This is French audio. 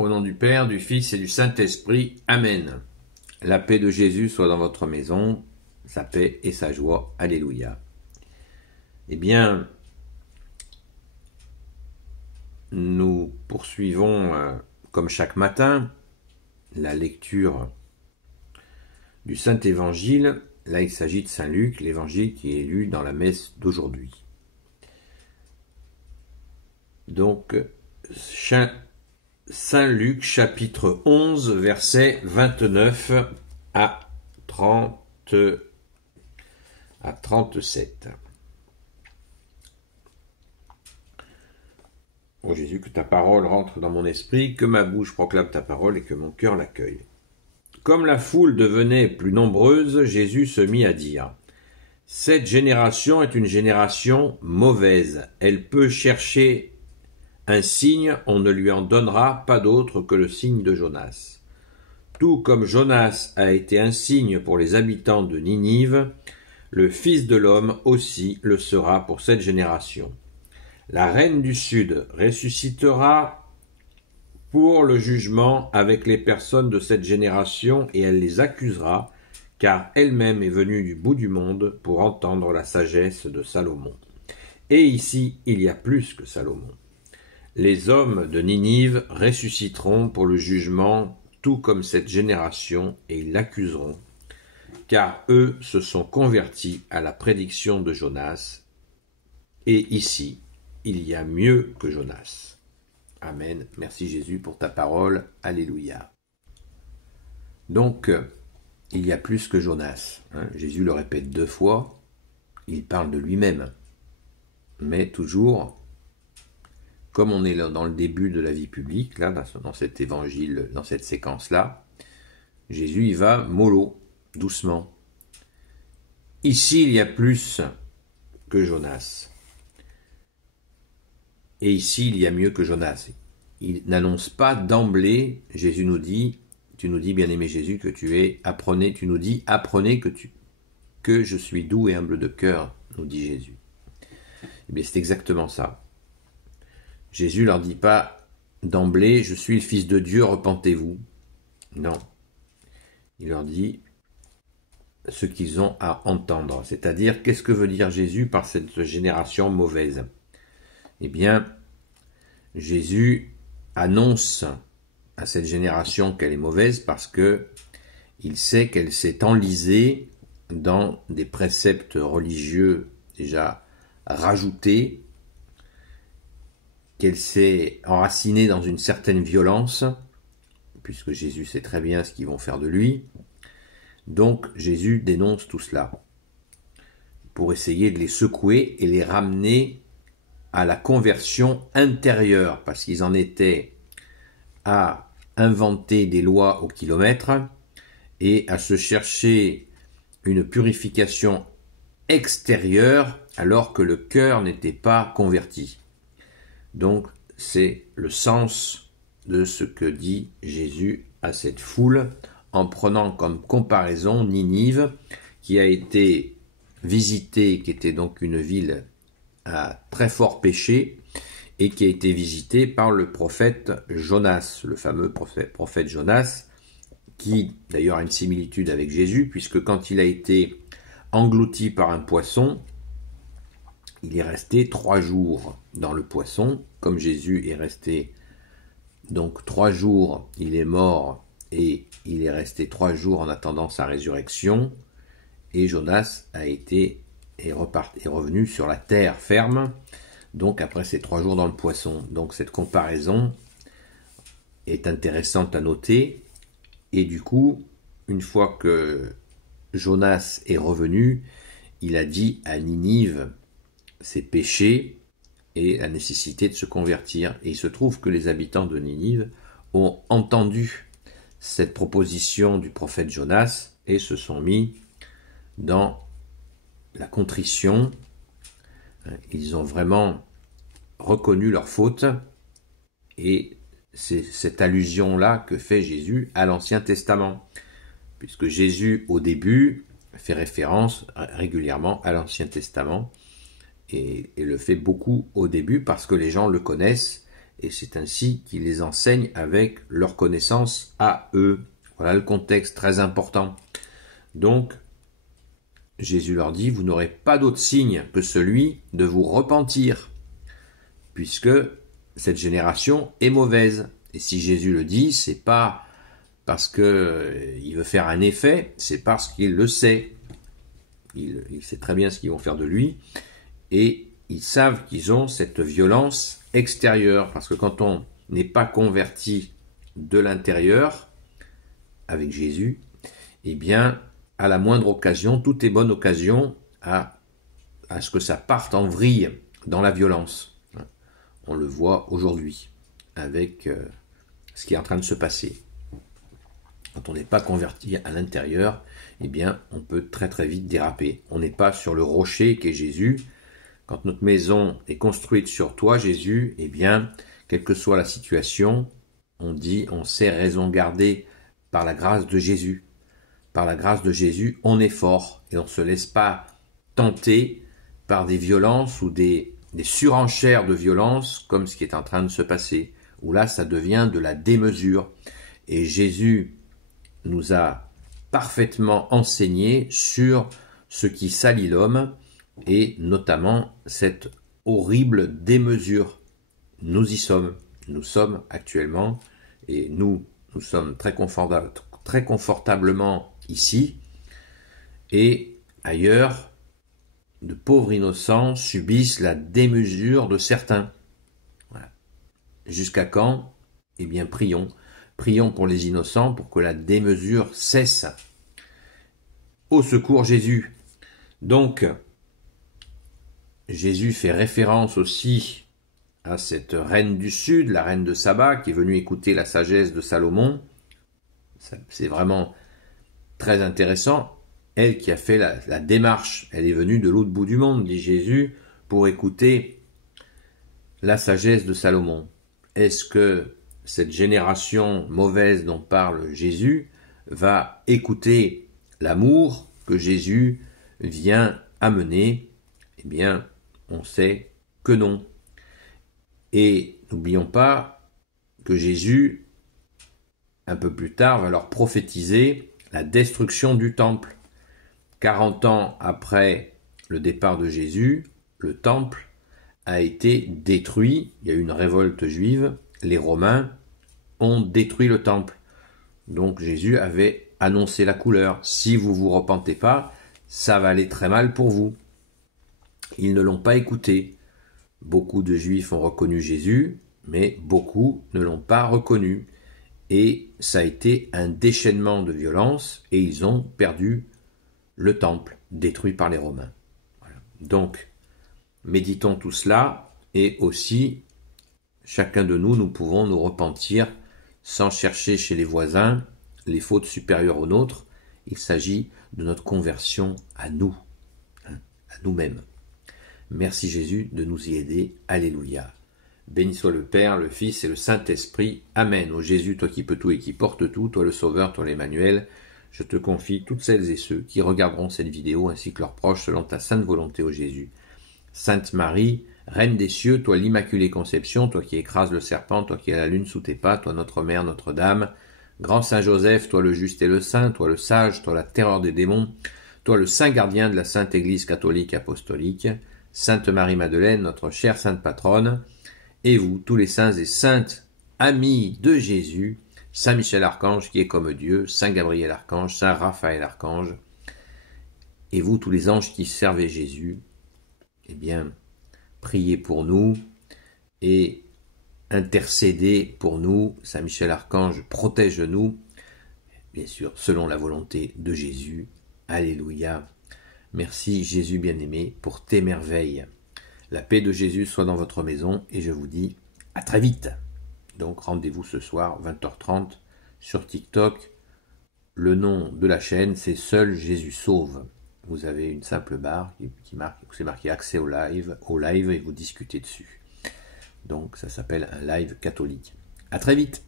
Au nom du Père, du Fils et du Saint-Esprit. Amen. La paix de Jésus soit dans votre maison, sa paix et sa joie. Alléluia. Eh bien, nous poursuivons, comme chaque matin, la lecture du Saint-Évangile. Là, il s'agit de Saint Luc, l'évangile qui est lu dans la messe d'aujourd'hui. Donc, Saint Luc, chapitre 11, versets 29 à 37. Ô Jésus, que ta parole rentre dans mon esprit, que ma bouche proclame ta parole et que mon cœur l'accueille. Comme la foule devenait plus nombreuse, Jésus se mit à dire : Cette génération est une génération mauvaise. Elle peut chercher un signe, on ne lui en donnera pas d'autre que le signe de Jonas. Tout comme Jonas a été un signe pour les habitants de Ninive, le Fils de l'homme aussi le sera pour cette génération. La reine du Sud ressuscitera pour le jugement avec les personnes de cette génération et elle les accusera, car elle-même est venue du bout du monde pour entendre la sagesse de Salomon. Et ici, il y a plus que Salomon. Les hommes de Ninive ressusciteront pour le jugement, tout comme cette génération, et ils l'accuseront, car eux se sont convertis à la prédiction de Jonas. Et ici, il y a mieux que Jonas. Amen. Merci Jésus pour ta parole. Alléluia. Donc, il y a plus que Jonas. Jésus le répète 2 fois. Il parle de lui-même. Mais toujours, comme on est là dans le début de la vie publique, là, dans cet évangile, dans cette séquence-là, Jésus y va mollo, doucement. Ici, il y a plus que Jonas. Et ici, il y a mieux que Jonas. Il n'annonce pas d'emblée, Jésus nous dit, tu nous dis, bien-aimé Jésus, que apprenez que je suis doux et humble de cœur, nous dit Jésus. Eh bien, c'est exactement ça. Jésus leur dit pas d'emblée, je suis le Fils de Dieu, repentez-vous. Non. Il leur dit ce qu'ils ont à entendre. C'est-à-dire, qu'est-ce que veut dire Jésus par cette génération mauvaise ? Eh bien, Jésus annonce à cette génération qu'elle est mauvaise parce que il sait qu'elle s'est enlisée dans des préceptes religieux déjà rajoutés, qu'elle s'est enracinée dans une certaine violence, puisque Jésus sait très bien ce qu'ils vont faire de lui. Donc Jésus dénonce tout cela pour essayer de les secouer et les ramener à la conversion intérieure, parce qu'ils en étaient à inventer des lois au kilomètre et à se chercher une purification extérieure alors que le cœur n'était pas converti. Donc, c'est le sens de ce que dit Jésus à cette foule en prenant comme comparaison Ninive, qui a été visitée, qui était donc une ville à très fort péché, et qui a été visitée par le prophète Jonas, le fameux prophète Jonas, qui d'ailleurs a une similitude avec Jésus, puisque quand il a été englouti par un poisson, il est resté 3 jours dans le poisson, comme Jésus est resté donc 3 jours, il est mort et il est resté 3 jours en attendant sa résurrection, et Jonas est revenu sur la terre ferme, donc après ces 3 jours dans le poisson. Donc cette comparaison est intéressante à noter, et du coup, une fois que Jonas est revenu, il a dit à Ninive ses péchés et la nécessité de se convertir. Et il se trouve que les habitants de Ninive ont entendu cette proposition du prophète Jonas et se sont mis dans la contrition. Ils ont vraiment reconnu leur faute, et c'est cette allusion-là que fait Jésus à l'Ancien Testament, puisque Jésus, au début, fait référence régulièrement à l'Ancien Testament, et le fait beaucoup au début parce que les gens le connaissent et c'est ainsi qu'ils les enseignent avec leur connaissance à eux. Voilà le contexte très important. Donc, Jésus leur dit, vous n'aurez pas d'autre signe que celui de vous repentir, puisque cette génération est mauvaise. Et si Jésus le dit, c'est pas parce qu'il veut faire un effet, c'est parce qu'il le sait. Il sait très bien ce qu'ils vont faire de lui, et ils savent qu'ils ont cette violence extérieure, parce que quand on n'est pas converti de l'intérieur avec Jésus, eh bien, à la moindre occasion, tout est bonne occasion à ce que ça parte en vrille dans la violence. On le voit aujourd'hui avec ce qui est en train de se passer. Quand on n'est pas converti à l'intérieur, eh bien, on peut très très vite déraper. On n'est pas sur le rocher qu'est Jésus. Quand notre maison est construite sur toi, Jésus, eh bien, quelle que soit la situation, on dit, on sait raison garder par la grâce de Jésus. Par la grâce de Jésus, on est fort et on ne se laisse pas tenter par des violences ou des surenchères de violence comme ce qui est en train de se passer, où là, ça devient de la démesure. Et Jésus nous a parfaitement enseigné sur ce qui salit l'homme et notamment cette horrible démesure. Nous y sommes. Nous sommes actuellement et nous sommes très confortablement ici et ailleurs, de pauvres innocents subissent la démesure de certains. Voilà. Jusqu'à quand? Eh bien, prions. Prions pour les innocents pour que la démesure cesse. Au secours Jésus. Donc, Jésus fait référence aussi à cette reine du Sud, la reine de Saba, qui est venue écouter la sagesse de Salomon. C'est vraiment très intéressant. Elle qui a fait la démarche, elle est venue de l'autre bout du monde, dit Jésus, pour écouter la sagesse de Salomon. Est-ce que cette génération mauvaise dont parle Jésus va écouter l'amour que Jésus vient amener? Eh bien, on sait que non. Et n'oublions pas que Jésus, un peu plus tard, va leur prophétiser la destruction du temple. 40 ans après le départ de Jésus, le temple a été détruit. Il y a eu une révolte juive. Les Romains ont détruit le temple. Donc Jésus avait annoncé la couleur. Si vous ne vous repentez pas, ça va aller très mal pour vous. Ils ne l'ont pas écouté. Beaucoup de Juifs ont reconnu Jésus, mais beaucoup ne l'ont pas reconnu. Et ça a été un déchaînement de violence et ils ont perdu le temple, détruit par les Romains. Voilà. Donc, méditons tout cela et aussi, chacun de nous, nous pouvons nous repentir sans chercher chez les voisins les fautes supérieures aux nôtres. Il s'agit de notre conversion à nous, à nous-mêmes. Merci Jésus de nous y aider. Alléluia. Béni soit le Père, le Fils et le Saint-Esprit. Amen. Ô Jésus, toi qui peux tout et qui portes tout, toi le Sauveur, toi l'Emmanuel, je te confie toutes celles et ceux qui regarderont cette vidéo ainsi que leurs proches selon ta sainte volonté, ô Jésus. Sainte Marie, Reine des cieux, toi l'Immaculée Conception, toi qui écrases le serpent, toi qui as la lune sous tes pas, toi notre Mère, Notre-Dame, Grand Saint Joseph, toi le juste et le saint, toi le sage, toi la terreur des démons, toi le saint gardien de la Sainte Église catholique apostolique, Sainte Marie-Madeleine, notre chère Sainte Patronne, et vous, tous les saints et saintes amis de Jésus, Saint Michel Archange qui est comme Dieu, Saint Gabriel Archange, Saint Raphaël Archange, et vous, tous les anges qui servaient Jésus, eh bien, priez pour nous et intercédez pour nous. Saint Michel Archange, protège-nous, bien sûr, selon la volonté de Jésus. Alléluia. Merci Jésus bien-aimé pour tes merveilles. La paix de Jésus soit dans votre maison et je vous dis à très vite. Donc rendez-vous ce soir 20h30 sur TikTok. Le nom de la chaîne c'est Seul Jésus Sauve. Vous avez une simple barre qui marque, c'est marqué accès au live et vous discutez dessus. Donc ça s'appelle un live catholique. À très vite.